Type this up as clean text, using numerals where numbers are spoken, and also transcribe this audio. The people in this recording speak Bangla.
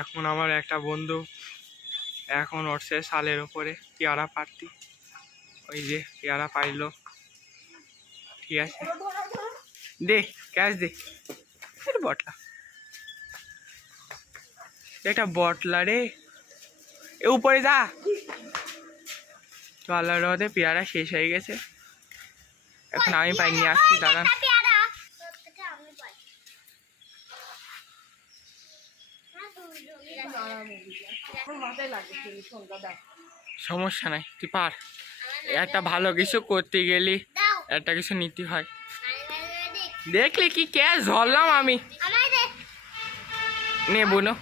এখন আমার একটা বন্ধু এখন উঠছে শালের উপরে পেয়ারা পাড়তি। ওই যে পেয়ারা পাইলো, ঠিক আছে দে ক্যাশ দে। এটা বটলা, এটা বটলা রে, এ উপরে যা। তো আল্লাহর রহমতে পেয়ারা শেষ হয়ে গেছে, এখন আমি পাই নিয়ে আসছি। দাঁড়ান, সমস্যা নাই, তুই পার। একটা ভালো কিছু করতে গেলি একটা কিছু নিতে হয়। দেখলি কি ক্যাশ ধরলাম আমি, নে বোনো।